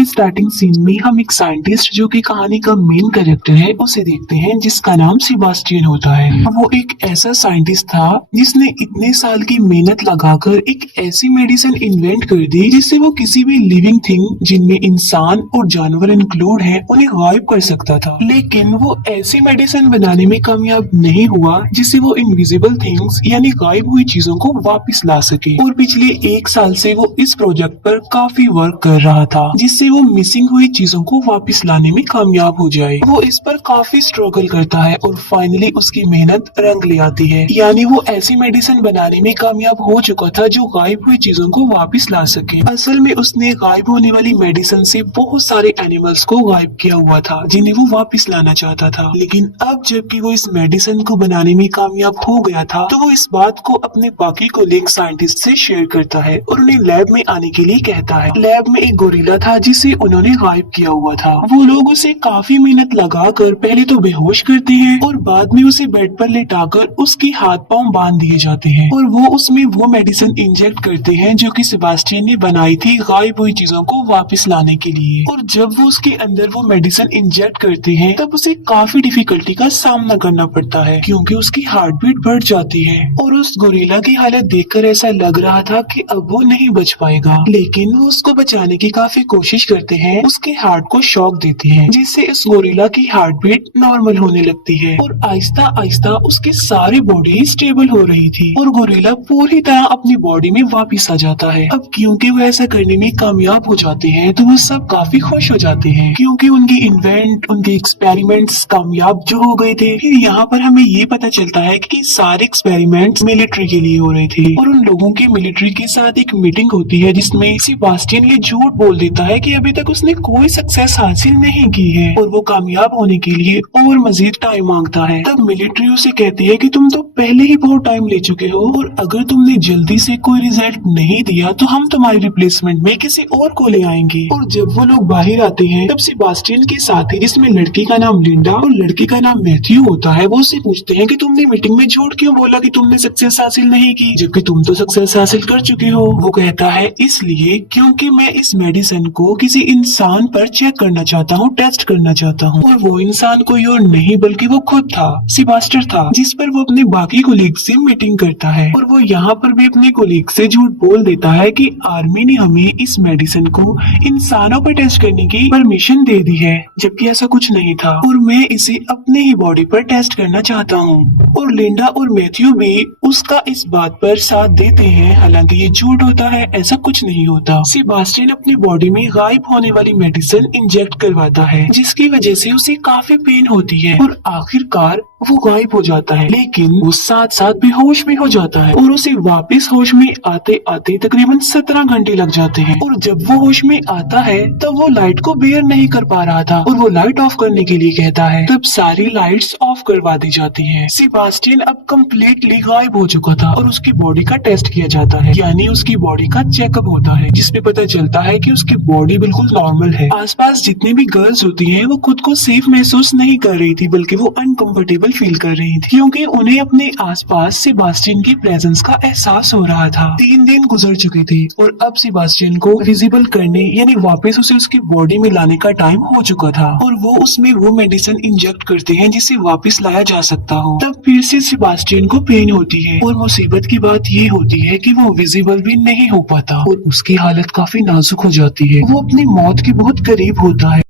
के starting scene में हम एक साइंटिस्ट जो कि कहानी का मेन कैरेक्टर है उसे देखते हैं, जिसका नाम सेबास्टियन होता है। वो एक ऐसा साइंटिस्ट था जिसने इतने साल की मेहनत लगाकर एक ऐसी मेडिसिन इन्वेंट कर दी जिससे वो किसी भी लिविंग थिंग, जिनमें इंसान और जानवर इंक्लूड है, उन्हें गायब कर सकता था। लेकिन वो ऐसी मेडिसिन बनाने में कामयाब नहीं हुआ जिससे वो इनविजिबल थिंग्स यानी गायब हुई चीजों को वापस ला सके। और पिछले 1 साल से वो इस प्रोजेक्ट पर काफी वर्क कर रहा था जिससे वो मिसिंग हुई चीजों को वापस लाने में कामयाब हो जाए। वो इस पर काफी स्ट्रगल करता है और फाइनली उसकी मेहनत रंग ले आती है, यानी वो ऐसी मेडिसिन बनाने में कामयाब हो चुका था जो गायब हुई चीजों को वापस ला सके। असल में उसने गायब होने वाली मेडिसिन से बहुत सारे एनिमल्स को गायब किया हुआ था जिन्हें वो वापस लाना चाहता था। लेकिन अब जबकि वो इस मेडिसिन को बनाने में कामयाब हो गया था तो वो इस बात को अपने बाकी कोलीग साइंटिस्ट से शेयर करता है और उन्हें लैब में आने के लिए कहता है। लैब में एक गोरिल्ला था जिसे उन्होंने गायब किया हुआ था। वो लोग उसे काफी मेहनत लगाकर पहले तो बेहोश करते हैं और बाद में उसे बेड पर लेटाकर उसके हाथ पांव बांध दिए जाते हैं और वो उसमें वो मेडिसिन इंजेक्ट करते हैं जो कि सेबास्टियन ने बनाई थी गायब हुई चीजों को वापस लाने के लिए। और जब वो उसके अंदर वो मेडिसिन इंजेक्ट करते हैं तब उसे काफी डिफिकल्टी का सामना करना पड़ता है क्योंकि उसकी हार्ट बीट बढ़ जाती है और उस गोरिल्ला की हालत देखकर ऐसा लग रहा था कि अब वो नहीं बच पाएगा। लेकिन वो उसको बचाने की काफी कोशिश करते हैं, उसके हार्ट को शॉक देते हैं जिससे इस गोरिल्ला की हार्ट बीट नॉर्मल होने लगती है और आहिस्ता आहिस्ता उसकी सारी बॉडी स्टेबल हो रही थी और गोरिल्ला पूरी तरह अपनी बॉडी में वापस आ जाता है। अब क्योंकि वो ऐसा करने में कामयाब हो जाते हैं तो वो सब काफी खुश हो जाते हैं क्योंकि उनके इन्वेंट, उनके एक्सपेरिमेंट्स कामयाब जो हो गए थे। फिर यहाँ पर हमें ये पता चलता है कि सारे एक्सपेरिमेंट्स मिलिट्री के लिए हो रहे थे और उन लोगों की मिलिट्री के साथ एक मीटिंग होती है जिसमें सेबास्टियन ये झूठ बोल देता है कि अभी तक उसने कोई सक्सेस हासिल नहीं की है और वो कामयाब होने के लिए और मजीद टाइम मांगता है। तब मिलिट्री उसे कहती है कि तुम तो पहले ही बहुत टाइम ले चुके हो और अगर तुमने जल्दी से कोई रिजल्ट नहीं दिया तो हम तुम्हारी रिप्लेसमेंट में किसी और को ले आएंगे। और जब वो लोग बाहर आते हैं तब सेबास्टियन के साथी, जिसमें लड़की का नाम लिंडा और लड़के का नाम मैथ्यू होता है, वो उससे पूछते हैं कि तुमने मीटिंग में झूठ क्यों बोला कि तुमने सक्सेस हासिल नहीं की जबकि तुम तो सक्सेस हासिल कर चुके हो। वो कहता है इसलिए क्योंकि मैं इस मेडिसिन को किसी इंसान पर चेक करना चाहता हूँ, टेस्ट करना चाहता हूँ। और वो इंसान कोई और नहीं बल्कि वो खुद था, सेबास्टियन था, जिस पर वो अपने बाकी कोलीग से मीटिंग करता है। और वो यहाँ पर भी अपने कोलीग से झूठ बोल देता है कि आर्मी ने हमें इस मेडिसिन को इंसानों पर टेस्ट करने की परमिशन दे दी है जबकि ऐसा कुछ नहीं था और मैं इसे अपने ही बॉडी पर टेस्ट करना चाहता हूँ। और लिंडा और मैथ्यू भी उसका इस बात पर साथ देते हैं, हालांकि ये झूठ होता है, ऐसा कुछ नहीं होता। सेबास्टियन अपनी बॉडी में गायब होने वाली मेडिसिन इंजेक्ट करवाता है जिसकी वजह से उसे काफी पेन होती है और आखिरकार वो गायब हो जाता है। लेकिन वो साथ साथ बेहोश भी हो जाता है और उसे वापस होश में आते आते तकरीबन 17 घंटे लग जाते हैं। और जब वो होश में आता है तब वो लाइट को बेयर नहीं कर पा रहा था और वो लाइट ऑफ करने के लिए कहता है। तब सारी लाइट्स ऑफ करवा दी जाती हैं। सेबास्टियन अब कम्प्लीटली गायब हो चुका था और उसकी बॉडी का टेस्ट किया जाता है, यानी उसकी बॉडी का चेकअप होता है जिसमें पता चलता है कि उसकी बॉडी बिल्कुल नॉर्मल है। आसपास जितनी भी गर्ल्स होती हैं वो खुद को सेफ महसूस नहीं कर रही थी बल्कि वो अनकंफर्टेबल फील कर रही थी क्योंकि उन्हें अपने आसपास सेबास्टियन की प्रेजेंस का एहसास हो रहा था। 3 दिन गुजर चुके थे और अब सेबास्टियन को विजिबल करने यानी वापस उसे उसकी बॉडी में लाने का टाइम हो चुका था और वो उसमें वो मेडिसिन इंजेक्ट करते हैं जिसे वापस लाया जा सकता हो। तब फिर से सेबास्टियन को पेन होती है और मुसीबत की बात ये होती है कि वो विजिबल भी नहीं हो पाता और उसकी हालत काफी नाजुक हो जाती है। वो अपनी मौत के बहुत करीब होता है।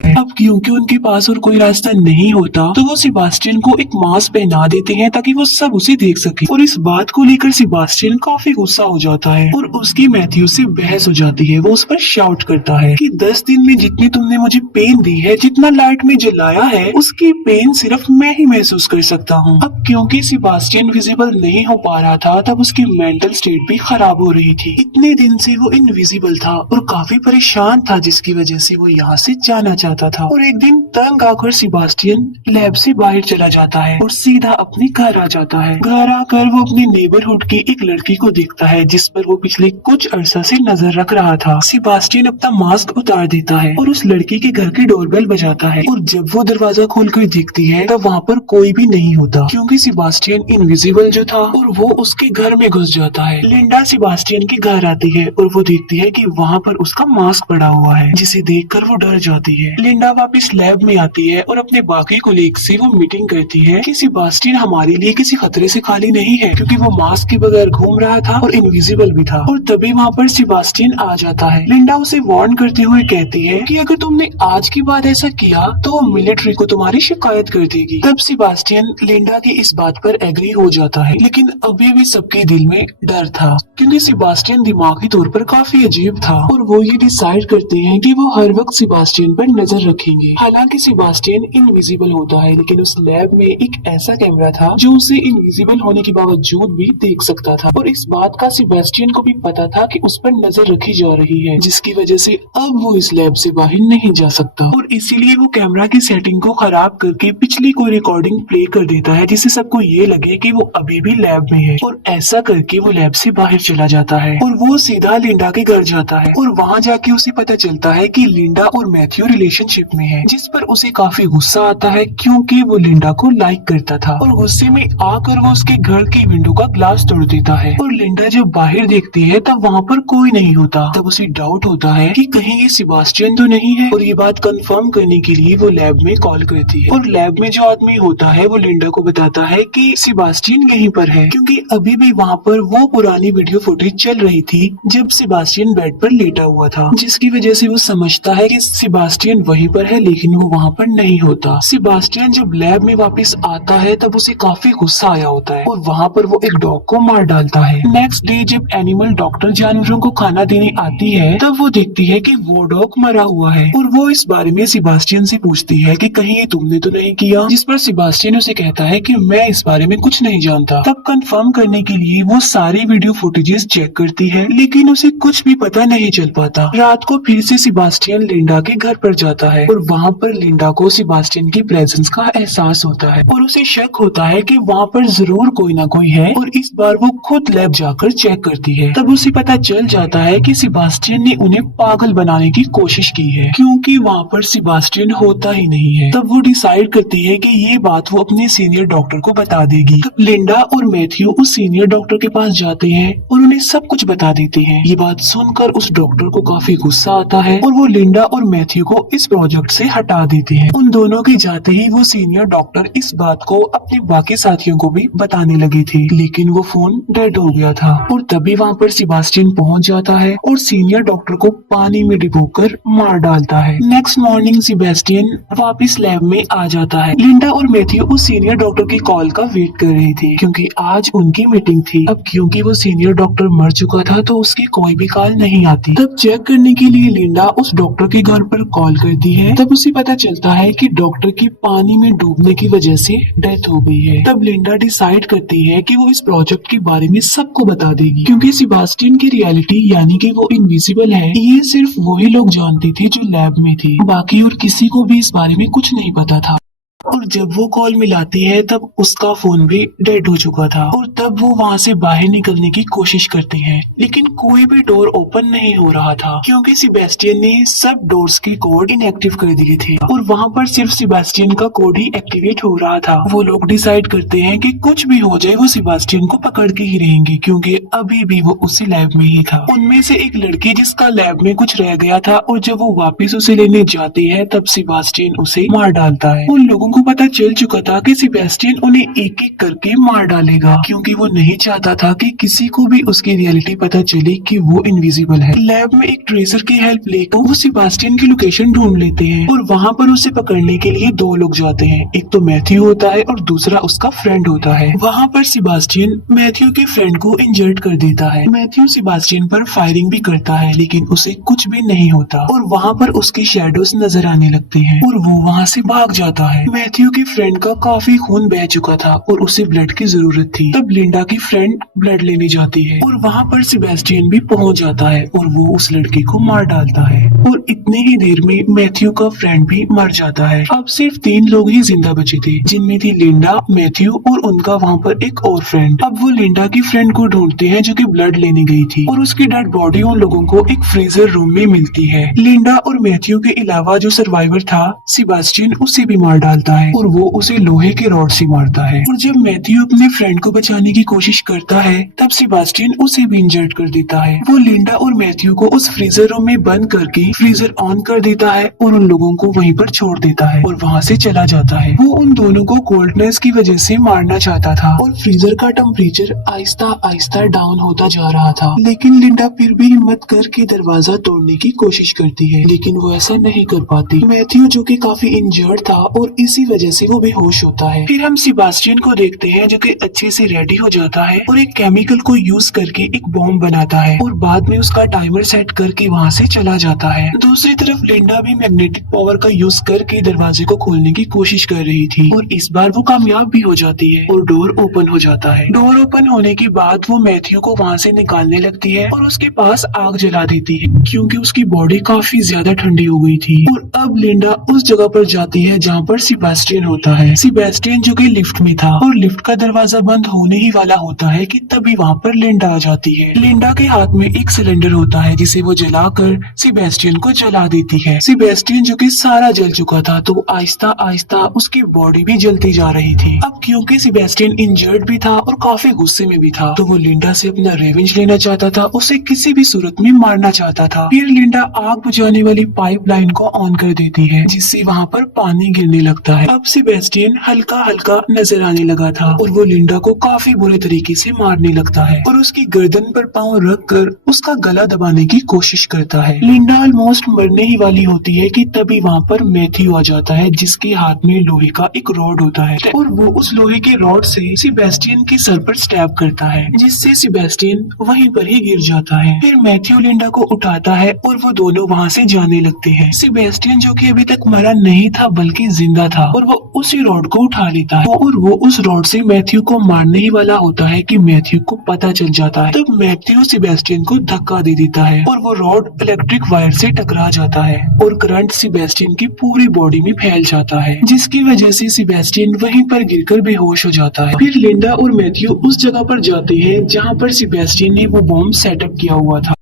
अब क्योंकि उनके पास और कोई रास्ता नहीं होता तो वो सेबास्टियन को एक मास्क पहना देते हैं ताकि वो सब उसे देख सके और इस बात को लेकर सेबास्टियन काफी गुस्सा हो जाता है और उसकी मैथ्यू से बहस हो जाती है। वो उस पर शाउट करता है कि 10 दिन में जितनी तुमने मुझे पेन दी है, जितना लाइट में जलाया है, उसकी पेन सिर्फ मैं ही महसूस कर सकता हूँ। अब क्योंकि सेबास्टियन विजिबल नहीं हो पा रहा था तब उसकी मेंटल स्टेट भी खराब हो रही थी। इतने दिन से वो इनविजिबल था और काफी परेशान था जिसकी वजह से वो यहाँ से जाना चाहता था। और एक दिन तंग आकर सेबास्टियन लैब से बाहर चला जाता है और सीधा अपने घर आ जाता है। घर आकर वो अपने नेबरहुड की एक लड़की को देखता है जिस पर वो पिछले कुछ अरसा से नजर रख रहा था। सेबास्टियन अपना मास्क उतार देता है और उस लड़की के घर की डोरबेल बजाता है और जब वो दरवाजा खोलकर देखती है तब वहाँ पर कोई भी नहीं होता क्योंकि सेबास्टियन इनविजिबल जो था और वो उसके घर में घुस जाता है। लिंडा सेबास्टियन के घर आती है और वो देखती है कि वहाँ पर उसका मास्क पड़ा हुआ है जिसे देखकर वो डर जाती है। लिंडा वापस लैब में आती है और अपने बाकी कोलीग से वो मीटिंग करती है कि सेबास्टियन हमारे लिए किसी खतरे से खाली नहीं है क्योंकि वो मास्क के बगैर घूम रहा था और इनविजिबल भी था। और तभी वहाँ पर सेबास्टियन आ जाता है। लिंडा उसे वार्न करते हुए कहती है कि अगर तुमने आज के बाद ऐसा किया तो वो मिलिट्री को तुम्हारी शिकायत कर देगी। तब सेबास्टियन लिंडा की इस बात पर एग्री हो जाता है, लेकिन अभी भी सबके दिल में डर था क्योंकि सेबास्टियन दिमागी तौर पर काफी अजीब था और वो ये डिसाइड करते हैं कि वो हर वक्त सेबास्टियन पर नजर रखेंगे। हालांकि सेबास्टियन इनविजिबल होता है लेकिन उस लैब में एक ऐसा कैमरा था जो उसे इनविजिबल होने के बावजूद भी देख सकता था और इस बात का सेबास्टियन को भी पता था कि उस पर नजर रखी जा रही है जिसकी वजह से अब वो इस लैब से बाहर नहीं जा सकता और इसीलिए वो कैमरा की सेटिंग को खराब करके पिछली कोई रिकॉर्डिंग प्ले कर देता है जिससे सबको ये लगे कि वो अभी भी लैब में है और ऐसा करके वो लैब से बाहर चला जाता है और वो सीधा लिंडा के घर जाता है और वहाँ जाके उसे पता चलता है कि लिंडा और मैथ्यू रिलेशनशिप में है जिस पर उसे काफी गुस्सा आता है क्योंकि वो लिंडा को लाइक करता था और गुस्से में आकर वो उसके घर की विंडो का ग्लास तोड़ देता है और लिंडा जब बाहर देखती है तब वहाँ पर कोई नहीं होता। तब उसे डाउट होता है कि कहीं ये सेबास्टियन तो नहीं है और ये बात कंफर्म करने के लिए वो लैब में कॉल करती है और लैब में जो आदमी होता है वो लिंडा को बताता है कि सेबास्टियन यहीं पर है क्योंकि अभी भी वहाँ पर वो पुरानी वीडियो फुटेज चल रही थी जब सेबास्टियन बेड पर लेटा हुआ था जिसकी वजह से वो समझता है कि सेबास्टियन वहीं पर है लेकिन वो वहाँ पर नहीं होता। सेबास्टियन जब लैब में वापस आता है तब उसे काफी गुस्सा आया होता है और वहाँ पर वो एक डॉग को मार डालता है। नेक्स्ट डे जब एनिमल डॉक्टर जानवरों को खाना देने आती है तब वो देखती है कि वो डॉग मरा हुआ है और वो इस बारे में सेबास्टियन से पूछती है कि कहीं ये तुमने तो नहीं किया, जिस पर सेबास्टियन उसे कहता है कि मैं इस बारे में कुछ नहीं जानता। तब कंफर्म करने के लिए वो सारी वीडियो फुटेजेस चेक करती है लेकिन उसे कुछ भी पता नहीं चल पाता। रात को फिर से सेबास्टियन लिंडा के घर पर जाता है और वहाँ पर लिंडा को सेबास्टियन की प्रेजेंस का एहसास होता है और उसे शक होता है कि वहाँ पर जरूर कोई ना कोई है और इस बार वो खुद लैब जाकर चेक करती है। तब उसे पता चल जाता है कि सेबास्टियन ने उन्हें पागल बनाने की कोशिश की है क्योंकि वहाँ पर सेबास्टियन होता ही नहीं है। तब वो डिसाइड करती है कि ये बात वो अपने सीनियर डॉक्टर को बता देगी। तब लिंडा और मैथ्यू उस सीनियर डॉक्टर के पास जाते हैं और उन्हें सब कुछ बता देते हैं। ये बात सुनकर उस डॉक्टर को काफी गुस्सा आता है और वो लिंडा और मैथ्यू को इस प्रोजेक्ट से हटा देते हैं। उन दोनों के जाते ही वो सीनियर डॉक्टर इस बात को अपने बाकी साथियों को भी बताने लगी थी लेकिन वो फोन डेड हो गया था और तभी वहाँ पर सेबास्टियन पहुँच जाता है और सीनियर डॉक्टर को पानी में डुबोकर मार डालता है। नेक्स्ट मॉर्निंग सेबास्टियन वापस लैब में आ जाता है। लिंडा और मैथ्यू उस सीनियर डॉक्टर की कॉल का वेट कर रही थी क्योंकि आज उनकी मीटिंग थी। अब क्योंकि वो सीनियर डॉक्टर मर चुका था तो उसकी कोई भी कॉल नहीं आती। तब चेक करने के लिए लिंडा उस डॉक्टर के घर पर कॉल करती है। तब उसे पता चलता है कि डॉक्टर की पानी में डूबने की वजह से डेथ हो गई है। तब लिंडा डिसाइड करती है कि वो इस प्रोजेक्ट के बारे में सबको बता देगी क्योंकि सेबास्टियन की रियलिटी यानी कि वो इनविजिबल है ये सिर्फ वही लोग जानते थे जो लैब में थे, बाकी और किसी को भी इस बारे में कुछ नहीं पता था। और जब वो कॉल मिलाती है तब उसका फोन भी डेड हो चुका था और तब वो वहाँ से बाहर निकलने की कोशिश करते हैं लेकिन कोई भी डोर ओपन नहीं हो रहा था क्योंकि सेबास्टियन ने सब डोर्स के कोड इनएक्टिव कर दिए थे और वहाँ पर सिर्फ सेबास्टियन का कोड ही एक्टिवेट हो रहा था। वो लोग डिसाइड करते हैं कि कुछ भी हो जाए वो सेबास्टियन को पकड़ के ही रहेंगे क्योंकि अभी भी वो उसी लैब में ही था। उनमें से एक लड़की जिसका लैब में कुछ रह गया था और जब वो वापिस उसे लेने जाती है तब सेबास्टियन उसे मार डालता है। उन लोगों को पता चल चुका था कि सेबास्टियन उन्हें एक एक करके मार डालेगा क्योंकि वो नहीं चाहता था कि किसी को भी उसकी रियलिटी पता चले कि वो इनविजिबल है। लैब में एक ट्रेसर की हेल्प लेकर वो सेबास्टियन की लोकेशन ढूंढ लेते हैं और वहाँ पर उसे पकड़ने के लिए दो लोग जाते हैं। एक तो मैथ्यू होता है और दूसरा उसका फ्रेंड होता है। वहाँ पर सेबास्टियन मैथ्यू के फ्रेंड को इंजर्ड कर देता है। मैथ्यू सेबास्टियन पर फायरिंग भी करता है लेकिन उसे कुछ भी नहीं होता और वहाँ पर उसके शैडोज नजर आने लगते हैं और वो वहाँ से भाग जाता है। मैथ्यू के फ्रेंड का काफी खून बह चुका था और उसे ब्लड की जरूरत थी। तब लिंडा की फ्रेंड ब्लड लेने जाती है और वहाँ पर सेबेस्टियन भी पहुँच जाता है और वो उस लड़की को मार डालता है और इतने ही देर में मैथ्यू का फ्रेंड भी मर जाता है। अब सिर्फ 3 लोग ही जिंदा बचे थे, जिनमें थी लिंडा, मैथ्यू और उनका वहाँ पर एक और फ्रेंड। अब वो लिंडा की फ्रेंड को ढूंढते हैं जो कि ब्लड लेने गई थी और उसकी डेड बॉडी उन लोगों को एक फ्रीजर रूम में मिलती है। लिंडा और मैथ्यू के अलावा जो सर्वाइवर था सेबेस्टियन उसे भी मार डालता है और वो उसे लोहे के रॉड से मारता है। और जब मैथ्यू अपने फ्रेंड को बचाने की कोशिश करता है तब सेबेस्टियन उसे भी इंजर्ड कर देता है। वो लिंडा और मैथ्यू को उस फ्रीजर रूम में बंद करके फ्रीजर ऑन कर देता है और उन लोगों को वहीं पर छोड़ देता है और वहाँ से चला जाता है। वो उन दोनों को कोल्डनेस की वजह से मारना चाहता था और फ्रीजर का टेम्परेचर आहिस्ता आहिस्ता डाउन होता जा रहा था, लेकिन लिंडा फिर भी हिम्मत करके दरवाजा तोड़ने की कोशिश करती है, लेकिन वो ऐसा नहीं कर पाती। मैथ्यू जो कि काफी इंजर्ड था और इसी वजह से वो बेहोश होता है। फिर हम सेबेस्टियन को देखते हैं जो कि अच्छे से रेडी हो जाता है और एक केमिकल को यूज करके एक बॉम्ब बनाता है और बाद में उसका टाइमर सेट करके वहाँ से चला जाता है। दूसरी तरफ लिंडा भी मैग्नेटिक पावर का यूज करके दरवाजे को खोलने की कोशिश कर रही थी और इस बार वो कामयाब भी हो जाती है और डोर ओपन हो जाता है। डोर ओपन होने के बाद वो मैथ्यू को वहाँ से निकालने लगती है और उसके पास आग जला देती है क्योंकि उसकी बॉडी काफी ज्यादा ठंडी हो गई थी। और अब लिंडा उस जगह पर जाती है जहाँ पर सेबेस्टियन होता है। सेबेस्टियन जो कि लिफ्ट में था और लिफ्ट का दरवाजा बंद होने ही वाला होता है कि तभी वहाँ पर लिंडा आ जाती है। लिंडा के हाथ में एक सिलेंडर होता है जिसे वो जलाकर सेबेस्टियन को जला देती है। सेबेस्टियन जो कि सारा जल चुका था तो आहिस्ता आहिस्ता उसकी बॉडी भी जलती जा रही थी। अब क्योंकि सेबेस्टियन इंजर्ड भी था और काफी गुस्से में भी था तो वो लिंडा से अपना रिवेंज लेना चाहता था, उसे किसी भी सूरत में मारना चाहता था। फिर लिंडा आग बुझाने वाली पाइपलाइन को ऑन कर देती है जिससे वहाँ पर पानी गिरने लगता है। अब सेबेस्टियन हल्का हल्का नजर आने लगा था और वो लिंडा को काफी बुरे तरीके से मारने लगता है और उसकी गर्दन पर पांव रख कर उसका गला दबाने की कोशिश करता है। लिंडा ऑलमोस्ट मरने ही वाली होती है कि तभी वहाँ पर मैथ्यू आ जाता है जिसके हाथ में लोहे का एक रॉड होता है और वो उस लोहे के रॉड से सेबेस्टियन के सर पर स्टैब करता है जिससे सेबेस्टियन वहीं पर ही गिर जाता है। फिर मैथ्यू लिंडा को उठाता है और वो दोनों वहाँ से जाने लगते हैं। सेबेस्टियन जो कि अभी तक मरा नहीं था बल्कि जिंदा था और वो उसी रॉड को उठा लेता है और वो उस रॉड से मैथ्यू को मारने ही वाला होता है कि मैथ्यू को पता चल जाता है। तब मैथ्यू सेबेस्टियन को धक्का दे देता है और वो रॉड इलेक्ट्रिक वायर से टकरा जाता है और करंट सेबेस्टियन की पूरी बॉडी में फैल जाता है जिसकी वजह से सेबेस्टियन वहीं पर गिरकर बेहोश हो जाता है। फिर लिंडा और मैथ्यू उस जगह पर जाते हैं जहाँ पर सेबेस्टियन ने वो बॉम्ब सेटअप किया हुआ था।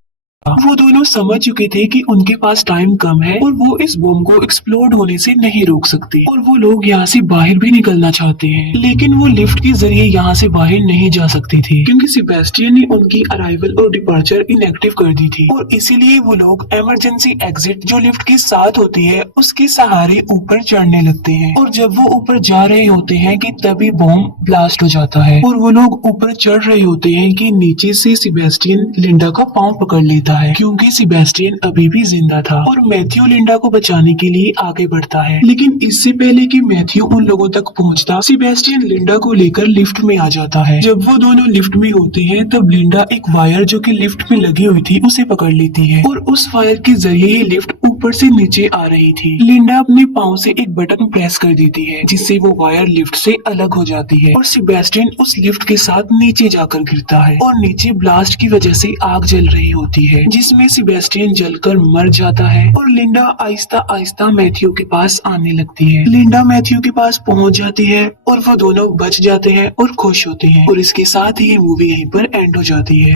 वो दोनों समझ चुके थे कि उनके पास टाइम कम है और वो इस बम को एक्सप्लोड होने से नहीं रोक सकते और वो लोग यहाँ से बाहर भी निकलना चाहते हैं, लेकिन वो लिफ्ट के जरिए यहाँ से बाहर नहीं जा सकते थे क्योंकि सेबेस्टियन ने उनकी अराइवल और डिपार्चर इनएक्टिव कर दी थी और इसीलिए वो लोग इमरजेंसी एग्जिट जो लिफ्ट के साथ होती है उसके सहारे ऊपर चढ़ने लगते हैं और जब वो ऊपर जा रहे होते हैं कि तभी बम ब्लास्ट हो जाता है और वो लोग ऊपर चढ़ रहे होते हैं कि नीचे से सेबेस्टियन लिंडा का पाँव पकड़ लेता है क्योंकि सेबेस्टियन अभी भी जिंदा था और मैथ्यू लिंडा को बचाने के लिए आगे बढ़ता है। लेकिन इससे पहले कि मैथ्यू उन लोगों तक पहुंचता, सेबेस्टियन लिंडा को लेकर लिफ्ट में आ जाता है। जब वो दोनों लिफ्ट में होते हैं तब लिंडा एक वायर जो कि लिफ्ट में लगी हुई थी उसे पकड़ लेती है और उस वायर के जरिए ये लिफ्ट ऊपर से नीचे आ रही थी। लिंडा अपने पाँव से एक बटन प्रेस कर देती है जिससे वो वायर लिफ्ट से अलग हो जाती है और सेबेस्टियन उस लिफ्ट के साथ नीचे जाकर गिरता है और नीचे ब्लास्ट की वजह से आग जल रही होती है जिसमें सेबेस्टियन जलकर मर जाता है और लिंडा आहिस्ता आहिस्ता मैथ्यू के पास आने लगती है। लिंडा मैथ्यू के पास पहुंच जाती है और वो दोनों बच जाते हैं और खुश होते हैं और इसके साथ ही ये मूवी यहीं पर एंड हो जाती है।